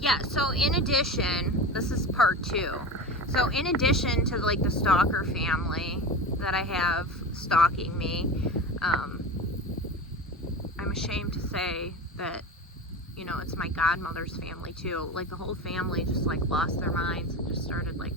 Yeah, so in addition, this is part 2. So in addition to like the stalker family that I have stalking me, I'm ashamed to say that, you know, it's my godmother's family too. Like the whole family just like lost their minds and just started like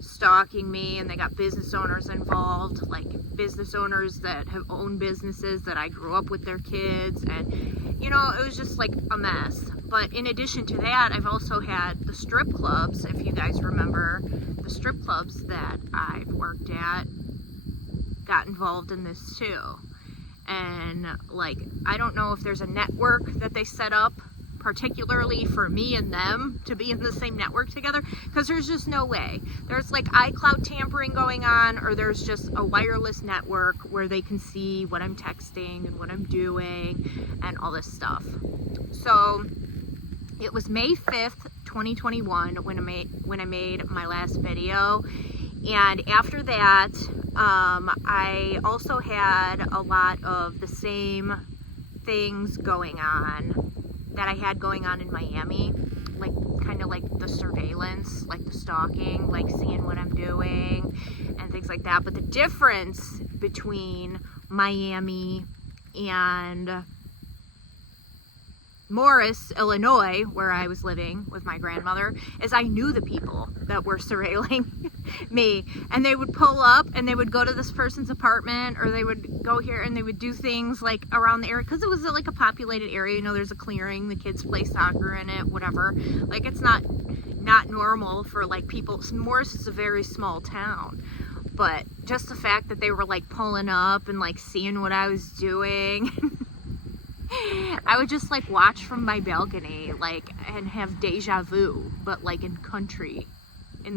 stalking me, and they got business owners involved, like business owners that have owned businesses that I grew up with their kids, and you know, it was just like a mess. But in addition to that, I've also had the strip clubs, if you guys remember, the strip clubs that I've worked at got involved in this too. And like, I don't know if there's a network that they set up particularly for me and them to be in the same network together, because there's just no way. There's like iCloud tampering going on, or there's just a wireless network where they can see what I'm texting and what I'm doing and all this stuff. So it was May 5th, 2021 when I made my last video, and after that I also had a lot of the same things going on that I had going on in Miami, like kind of like the surveillance, like the stalking, like seeing what I'm doing and things like that. But the difference between Miami and Morris, Illinois, where I was living with my grandmother, is I knew the people that were surveilling me, and they would pull up and they would go to this person's apartment, or they would go here and they would do things like around the area, because it was like a populated area, you know, there's a clearing, the kids play soccer in it, whatever. Like, it's not normal for like people. Morris is a very small town, but just the fact that they were like pulling up and like seeing what I was doing I would just like watch from my balcony, like, and have deja vu, but like in the country. And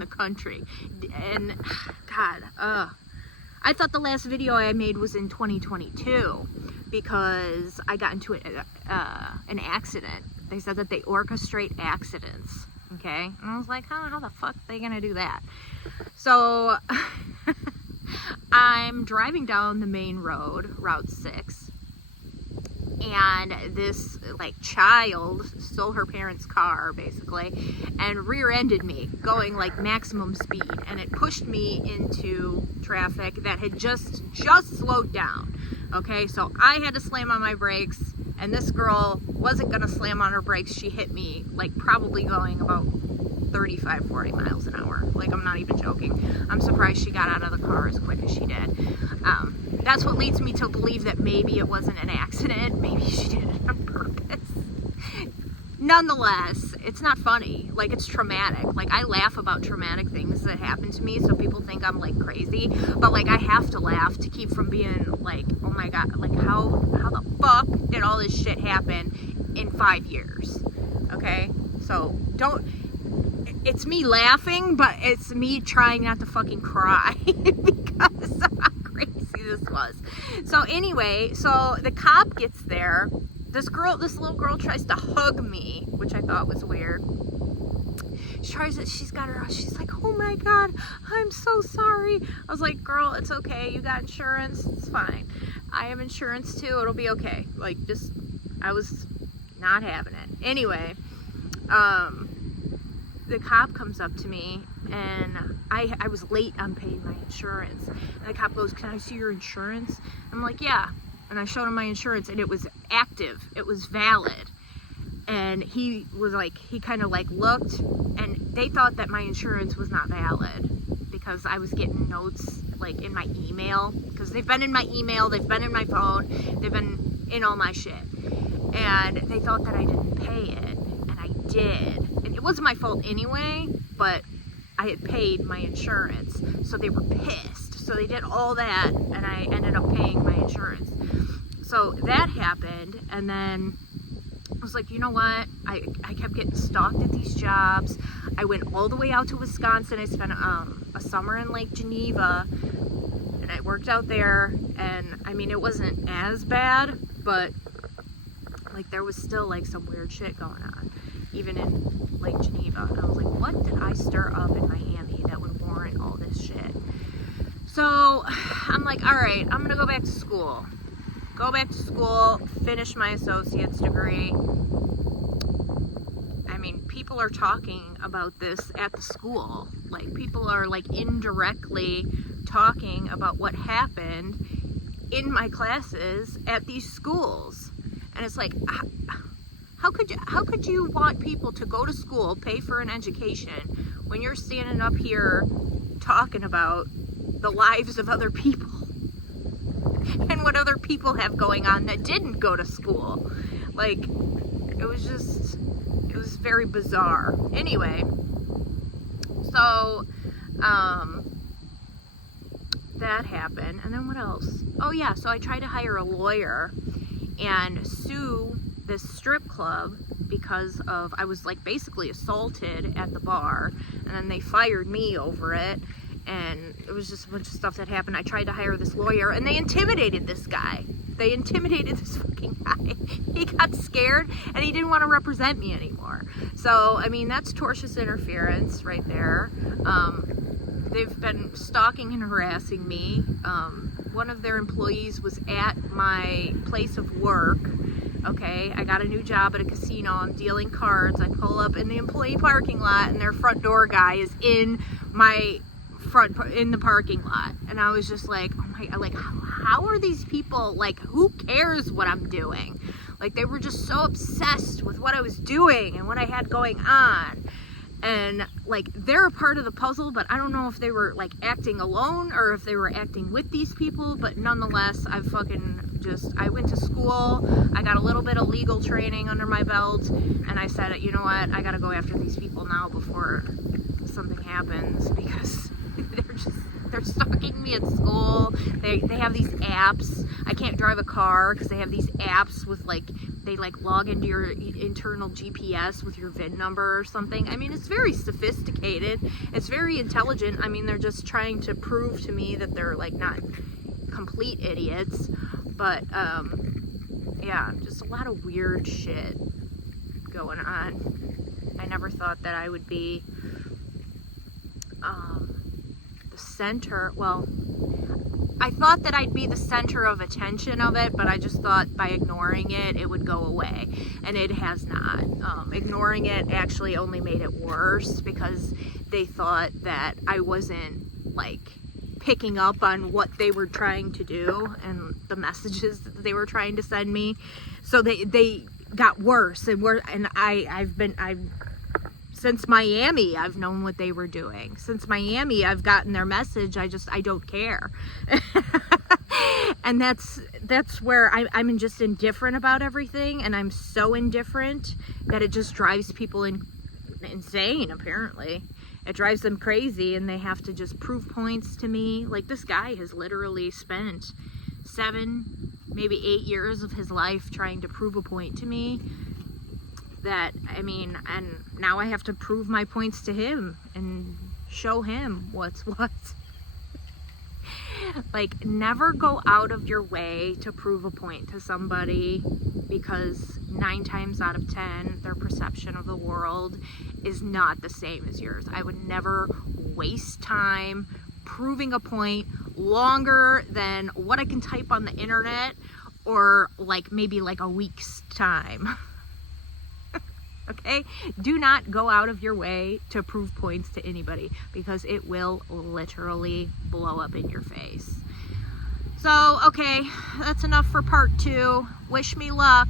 God, I thought the last video I made was in 2022 because I got into an accident. They said that they orchestrate accidents. Okay, and I was like, how the fuck are they gonna do that? So I'm driving down the main road, Route 6. And this like child stole her parents' car basically and rear-ended me going like maximum speed, and it pushed me into traffic that had just slowed down. Okay, so I had to slam on my brakes, and this girl wasn't gonna slam on her brakes. She hit me like probably going about 35-40 miles an hour. Like, I'm not even joking. I'm surprised she got out of the car as quick as she did. That's what leads me to believe that maybe it wasn't an accident. Maybe she did it on purpose. Nonetheless, it's not funny. Like, it's traumatic. Like, I laugh about traumatic things that happen to me, so people think I'm like crazy. But like, I have to laugh to keep from being like, oh my God, like how the fuck did all this shit happen in 5 years? Okay, so it's me laughing, but it's me trying not to fucking cry because of how crazy this was. So anyway, so the cop gets there. This little girl tries to hug me, which I thought was weird. She's like, oh my God, I'm so sorry. I was like, girl, it's okay. You got insurance. It's fine. I have insurance too. It'll be okay. Like, I was not having it. Anyway, the cop comes up to me, and I was late on paying my insurance. And the cop goes, can I see your insurance? I'm like, yeah. And I showed him my insurance, and it was active. It was valid. And he was like, he kind of like looked, and they thought that my insurance was not valid because I was getting notes like in my email, because they've been in my email, they've been in my phone, they've been in all my shit. And they thought that I didn't pay it, and I did. And it wasn't my fault anyway, but I had paid my insurance, so they were pissed. So they did all that, and I ended up paying my insurance. So that happened, and then I was like, you know what? I kept getting stalked at these jobs. I went all the way out to Wisconsin. I spent a summer in Lake Geneva, and I worked out there. And I mean, it wasn't as bad, but like there was still like some weird shit going on, even in Lake Geneva. And I was like, what did I stir up in Miami that would warrant all this shit? So I'm like, all right, I'm gonna go back to school. Finish my associate's degree. I mean, people are talking about this at the school. Like, people are like indirectly talking about what happened in my classes at these schools. And it's like, how could you want people to go to school, pay for an education, when you're standing up here talking about the lives of other people and what other people have going on that didn't go to school? Like, it was very bizarre. Anyway, so that happened. And then what else? Oh yeah, so I tried to hire a lawyer and sue this strip club because of, I was like basically assaulted at the bar, and then they fired me over it, and it was just a bunch of stuff that happened. I tried to hire this lawyer, and they intimidated this guy. They intimidated this fucking guy. He got scared, and he didn't want to represent me anymore. So, I mean, that's tortious interference right there. They've been stalking and harassing me. One of their employees was at my place of work. Okay, I got a new job at a casino. I'm dealing cards. I pull up in the employee parking lot, and their front door guy is in the parking lot. And I was just like, oh my, like, how are these people, like, who cares what I'm doing? Like, they were just so obsessed with what I was doing and what I had going on. And like, they're a part of the puzzle, but I don't know if they were like acting alone or if they were acting with these people. But nonetheless, I went to school, I got a little bit of legal training under my belt, and I said, you know what, I gotta go after these people now before something happens, because they're stalking me at school. They have these apps. I can't drive a car because they have these apps with like, they like log into your internal GPS with your VIN number or something. I mean, it's very sophisticated. It's very intelligent. I mean, they're just trying to prove to me that they're like not complete idiots. But yeah, just a lot of weird shit going on. I never thought that I would be the center. Well, I thought that I'd be the center of attention of it, but I just thought by ignoring it, it would go away. And it has not. Ignoring it actually only made it worse, because they thought that I wasn't like picking up on what they were trying to do and the messages that they were trying to send me. So they got worse and I've since Miami, I've known what they were doing. Since Miami, I've gotten their message. I don't care. And that's where I'm just indifferent about everything. And I'm so indifferent that it just drives people insane, apparently. It drives them crazy, and they have to just prove points to me. Like, this guy has literally spent 7, maybe 8 years of his life trying to prove a point to me. That, I mean, and now I have to prove my points to him and show him what's what. Like, never go out of your way to prove a point to somebody, because 9 times out of 10, their perception of the world is not the same as yours. I would never waste time proving a point longer than what I can type on the internet, or like maybe like a week's time. Okay? Do not go out of your way to prove points to anybody, because it will literally blow up in your face. So, okay, that's enough for part 2. Wish me luck.